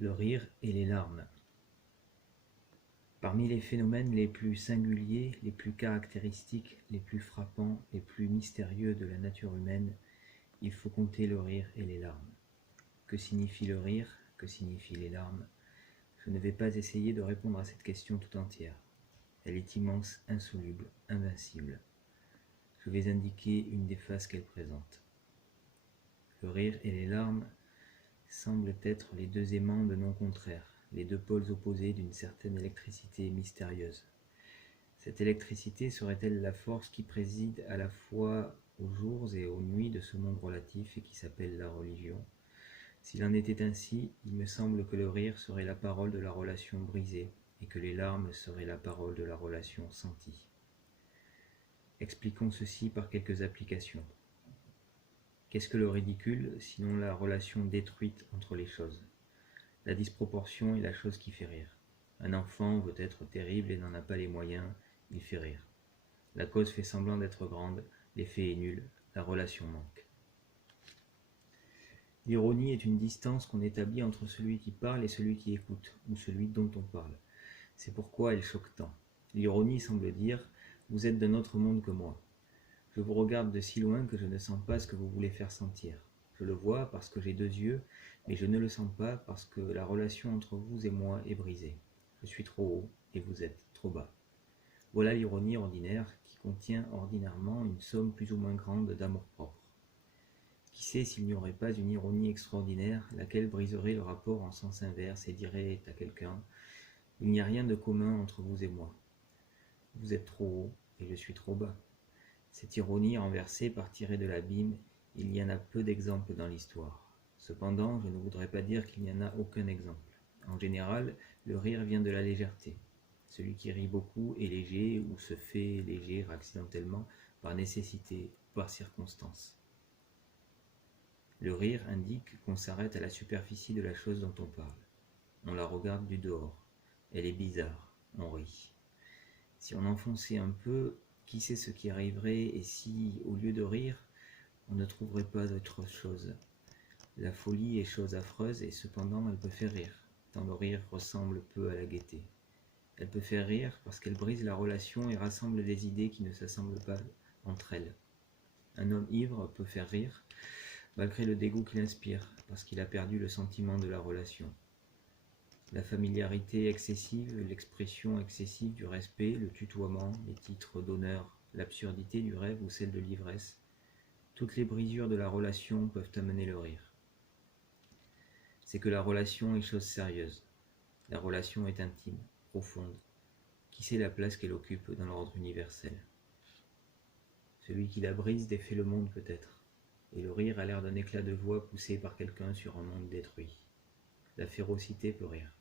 Le rire et les larmes. Parmi les phénomènes les plus singuliers, les plus caractéristiques, les plus frappants, les plus mystérieux de la nature humaine, il faut compter le rire et les larmes. Que signifie le rire? Que signifient les larmes? Je ne vais pas essayer de répondre à cette question tout entière. Elle est immense, insoluble, invincible. Je vais indiquer une des faces qu'elle présente. Le rire et les larmes semblent être les deux aimants de non contraires, les deux pôles opposés d'une certaine électricité mystérieuse. Cette électricité serait-elle la force qui préside à la fois aux jours et aux nuits de ce monde relatif et qui s'appelle la religion? S'il en était ainsi, il me semble que le rire serait la parole de la relation brisée et que les larmes seraient la parole de la relation sentie. Expliquons ceci par quelques applications. Qu'est-ce que le ridicule, sinon la relation détruite entre les choses? La disproportion est la chose qui fait rire. Un enfant veut être terrible et n'en a pas les moyens, il fait rire. La cause fait semblant d'être grande, l'effet est nul, la relation manque. L'ironie est une distance qu'on établit entre celui qui parle et celui qui écoute, ou celui dont on parle. C'est pourquoi elle choque tant. L'ironie semble dire « vous êtes d'un autre monde que moi ». Je vous regarde de si loin que je ne sens pas ce que vous voulez faire sentir. Je le vois parce que j'ai deux yeux, mais je ne le sens pas parce que la relation entre vous et moi est brisée. Je suis trop haut et vous êtes trop bas. Voilà l'ironie ordinaire qui contient ordinairement une somme plus ou moins grande d'amour-propre. Qui sait s'il n'y aurait pas une ironie extraordinaire, laquelle briserait le rapport en sens inverse et dirait à quelqu'un « Il n'y a rien de commun entre vous et moi. Vous êtes trop haut et je suis trop bas. » Cette ironie renversée partirait de l'abîme, il y en a peu d'exemples dans l'histoire. Cependant, je ne voudrais pas dire qu'il n'y en a aucun exemple. En général, le rire vient de la légèreté. Celui qui rit beaucoup est léger ou se fait léger accidentellement, par nécessité, par circonstance. Le rire indique qu'on s'arrête à la superficie de la chose dont on parle. On la regarde du dehors. Elle est bizarre, on rit. Si on enfonçait un peu, qui sait ce qui arriverait et si, au lieu de rire, on ne trouverait pas autre chose? La folie est chose affreuse et cependant elle peut faire rire, tant le rire ressemble peu à la gaieté. Elle peut faire rire parce qu'elle brise la relation et rassemble des idées qui ne s'assemblent pas entre elles. Un homme ivre peut faire rire, malgré le dégoût qu'il inspire, parce qu'il a perdu le sentiment de la relation. La familiarité excessive, l'expression excessive du respect, le tutoiement, les titres d'honneur, l'absurdité du rêve ou celle de l'ivresse, toutes les brisures de la relation peuvent amener le rire. C'est que la relation est chose sérieuse. La relation est intime, profonde. Qui sait la place qu'elle occupe dans l'ordre universel? Celui qui la brise défait le monde peut-être, et le rire a l'air d'un éclat de voix poussé par quelqu'un sur un monde détruit. La férocité peut rire.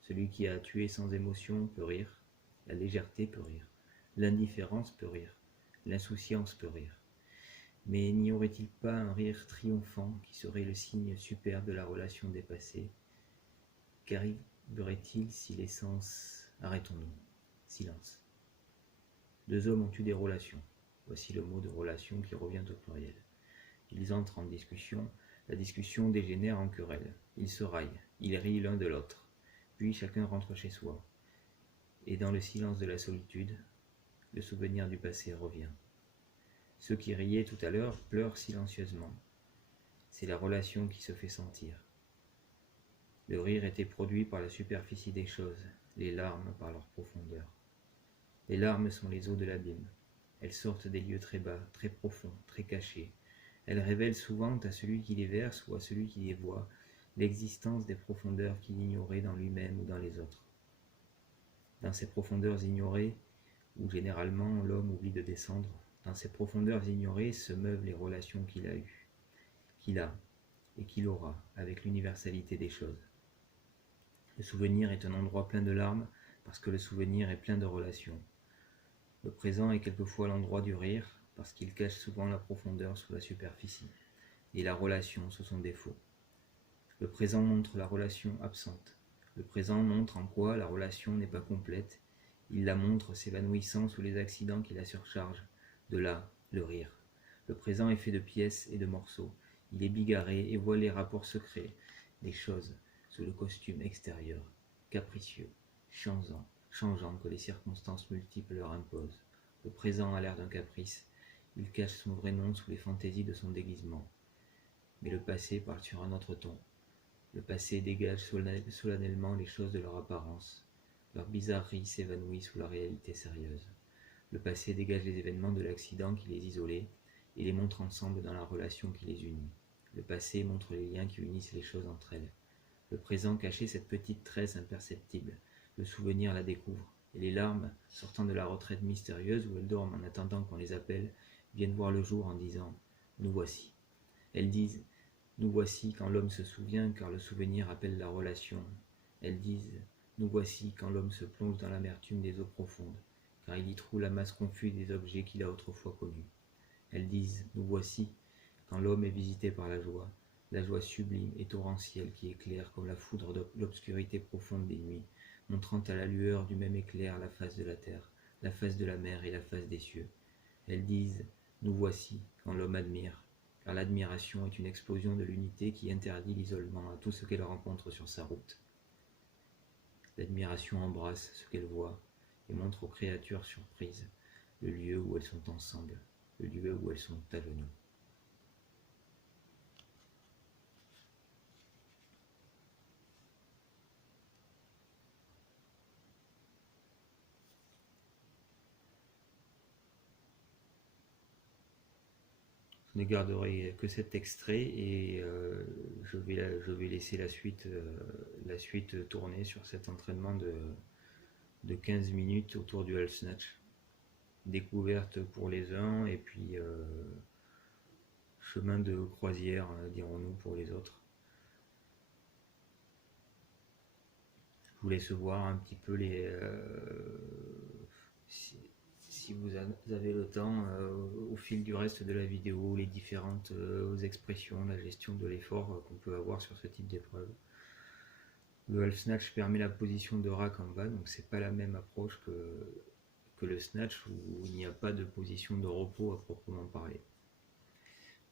Celui qui a tué sans émotion peut rire, la légèreté peut rire, l'indifférence peut rire, l'insouciance peut rire. Mais n'y aurait-il pas un rire triomphant qui serait le signe superbe de la relation dépassée? Qu'arriverait-il si les sens... Arrêtons-nous. Silence. Deux hommes ont eu des relations. Voici le mot de relation qui revient au pluriel. Ils entrent en discussion, la discussion dégénère en querelle. Ils se raillent, ils rient l'un de l'autre. Puis chacun rentre chez soi. Et dans le silence de la solitude, le souvenir du passé revient. Ceux qui riaient tout à l'heure pleurent silencieusement. C'est la relation qui se fait sentir. Le rire était produit par la superficie des choses, les larmes par leur profondeur. Les larmes sont les eaux de l'abîme. Elles sortent des lieux très bas, très profonds, très cachés. Elles révèlent souvent à celui qui les verse ou à celui qui les voit l'existence des profondeurs qu'il ignorait dans lui-même ou dans les autres. Dans ces profondeurs ignorées, où généralement l'homme oublie de descendre, dans ces profondeurs ignorées se meuvent les relations qu'il a eues, qu'il a et qu'il aura avec l'universalité des choses. Le souvenir est un endroit plein de larmes parce que le souvenir est plein de relations. Le présent est quelquefois l'endroit du rire parce qu'il cache souvent la profondeur sous la superficie, et la relation sous son défaut. Le présent montre la relation absente. Le présent montre en quoi la relation n'est pas complète. Il la montre s'évanouissant sous les accidents qui la surchargent. De là, le rire. Le présent est fait de pièces et de morceaux. Il est bigarré et voit les rapports secrets des choses, sous le costume extérieur, capricieux, changeant que les circonstances multiples leur imposent. Le présent a l'air d'un caprice, il cache son vrai nom sous les fantaisies de son déguisement. Mais le passé parle sur un autre ton. Le passé dégage solennellement les choses de leur apparence. Leur bizarrerie s'évanouit sous la réalité sérieuse. Le passé dégage les événements de l'accident qui les isolait et les montre ensemble dans la relation qui les unit. Le passé montre les liens qui unissent les choses entre elles. Le présent cachait cette petite tresse imperceptible. Le souvenir la découvre, et les larmes, sortant de la retraite mystérieuse où elles dorment en attendant qu'on les appelle, viennent voir le jour en disant « Nous voici ». Elles disent « Nous voici quand l'homme se souvient, car le souvenir appelle la relation ». Elles disent « Nous voici quand l'homme se plonge dans l'amertume des eaux profondes, car il y trouve la masse confuse des objets qu'il a autrefois connus. Elles disent « Nous voici quand l'homme est visité par la joie sublime et torrentielle qui éclaire comme la foudre de l'obscurité profonde des nuits, montrant à la lueur du même éclair la face de la terre, la face de la mer et la face des cieux. Elles disent « Nous voici quand l'homme admire, car l'admiration est une explosion de l'unité qui interdit l'isolement à tout ce qu'elle rencontre sur sa route. L'admiration embrasse ce qu'elle voit et montre aux créatures surprises le lieu où elles sont ensemble, le lieu où elles sont à genoux. » Je ne garderai que cet extrait et je vais laisser la suite tourner sur cet entraînement de 15 minutes autour du half snatch. Découverte pour les uns et puis chemin de croisière, dirons-nous, pour les autres. Je vous laisse voir un petit peu si vous avez le temps, au fil du reste de la vidéo, les différentes expressions, la gestion de l'effort qu'on peut avoir sur ce type d'épreuve. Le half snatch permet la position de rack en bas, donc c'est pas la même approche que le snatch où il n'y a pas de position de repos à proprement parler.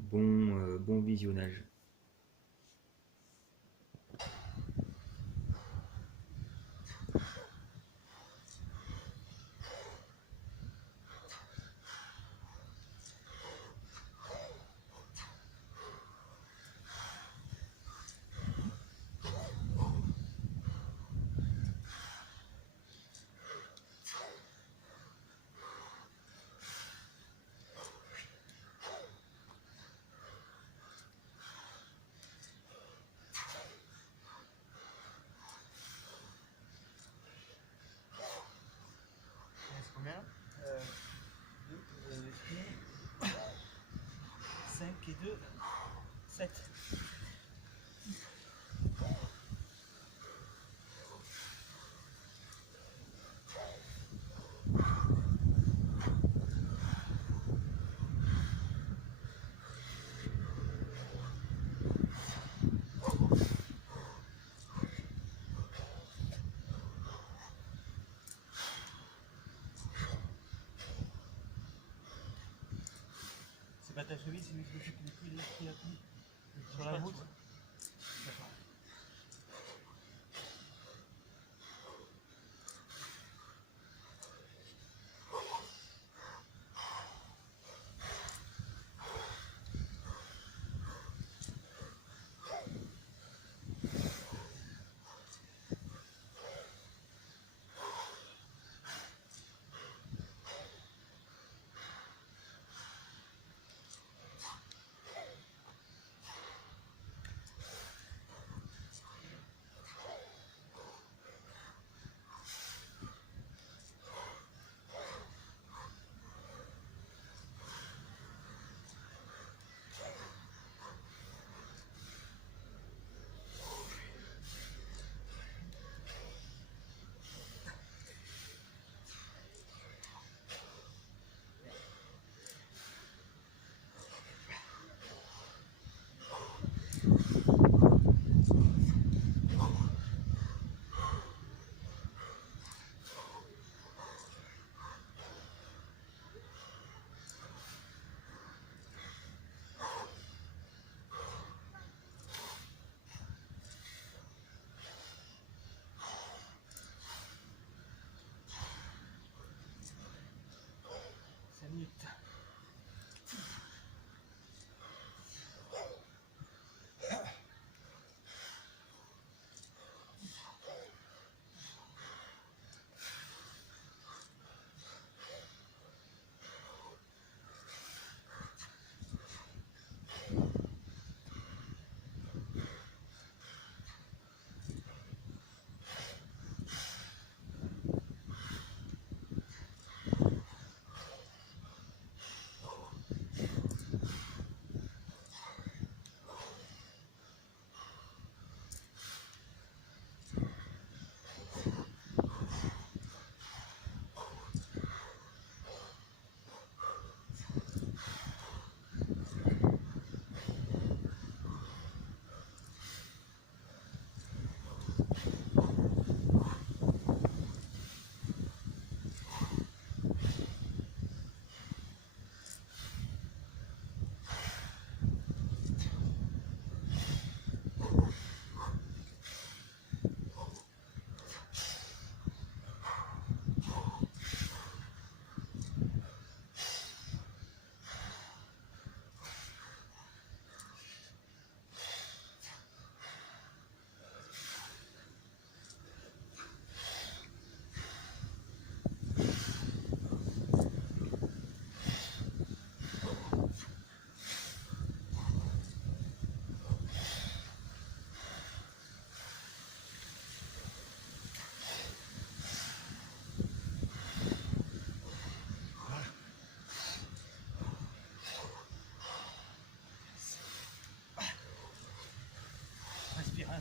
Bon visionnage. Combien 5 et 2, 7. C'est pas ta cheville, c'est lui qui s'occupe du pied qui appuie sur la voûte. D'accord.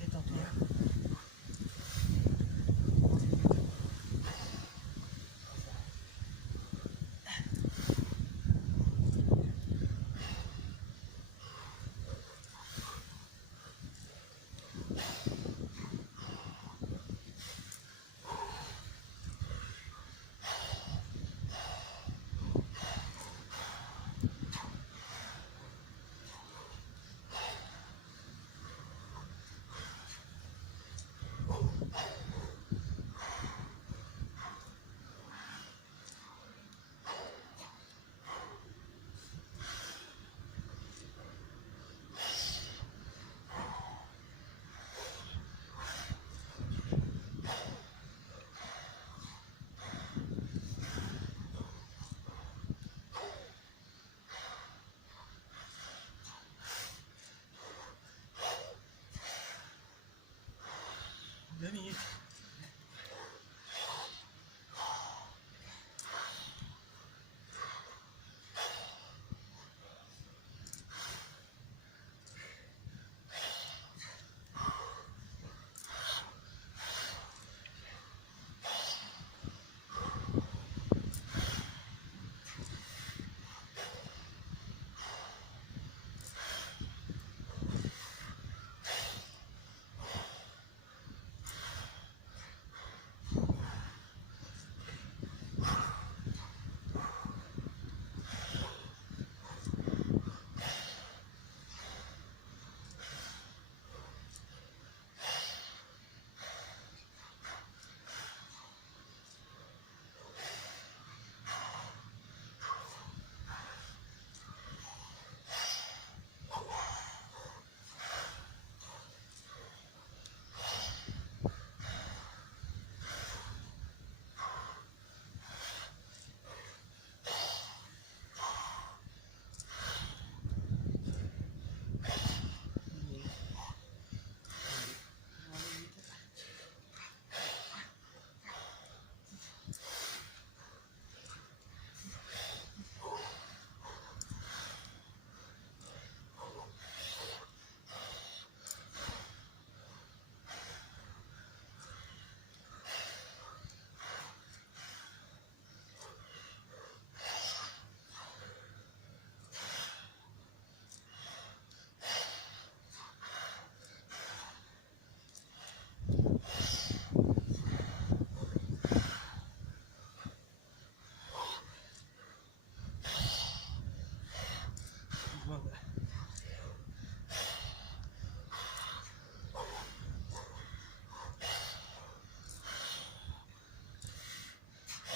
détends-toi. Deux minutes.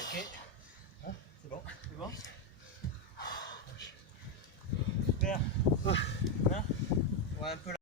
Ok. Bon, c'est bon. C'est bon. Super. Hein? Ouais, un peu là.